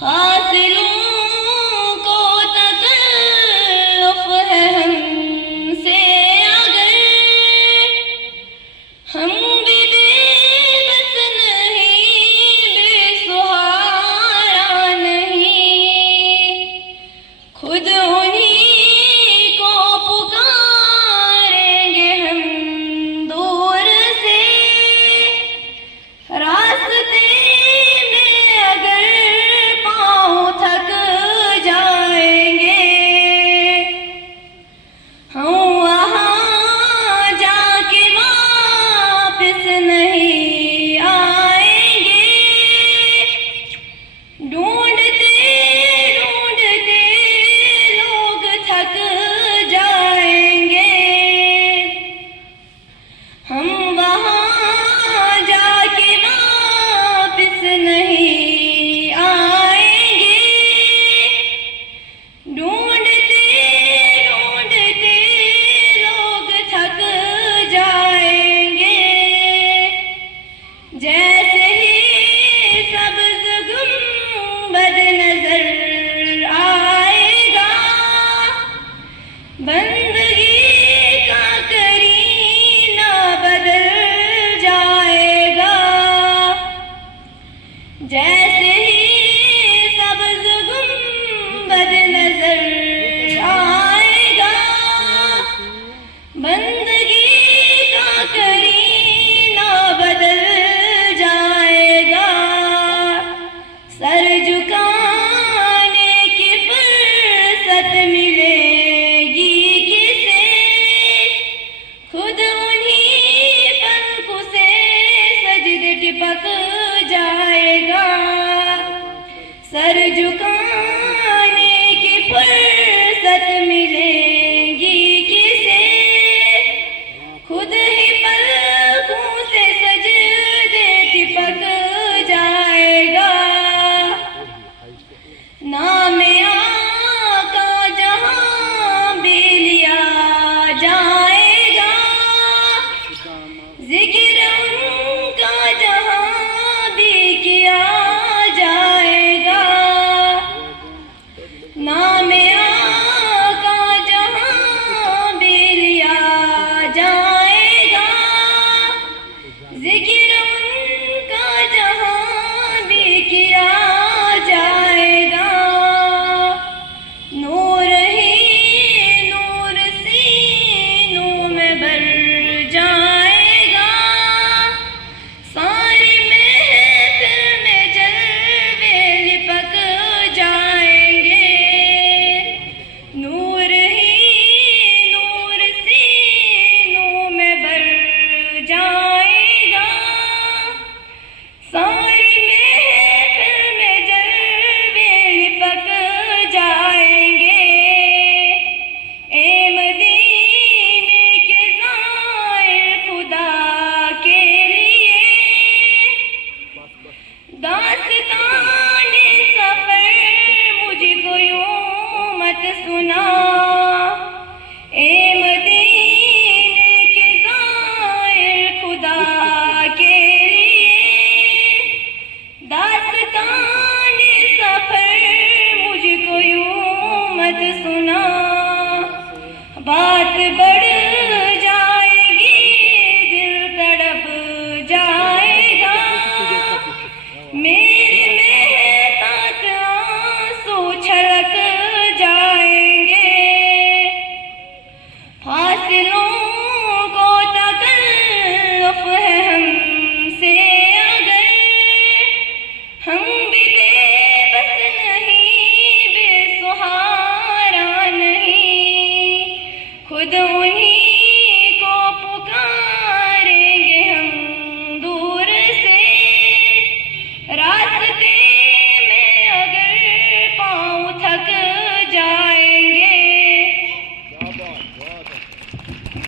فاصلوں کو تکلف ہے ہم سے اگر ہم بھی بے بس نہیں، بے سہارا نہیں، خود انہی کو پکاریں گے ہم دور سے، راستے میں اگر پاؤں تھک جائیں گے ہم وہاں جا کے واپس نہیں آئیں گے، ڈھونڈتے ڈھونڈتے لوگ تھک جائیں گے، ہم وہاں جا کے واپس نہیں آئیں گے، ڈھونڈتے ڈھونڈتے لوگ تھک جائیں گے، جیسے ہی سبز گنبد نظر آئے گا، بندگی کا کرینہ بدل جائے گا، جیسے ہی سبز گنبد نظر آئے گا، بندگی کا کرینہ بدل جائے گا، سر جھکانے کی فرصت ملے گی کسے، خود انہی پلکوں سے سجدے ٹپک جائے گا، سر جھکانے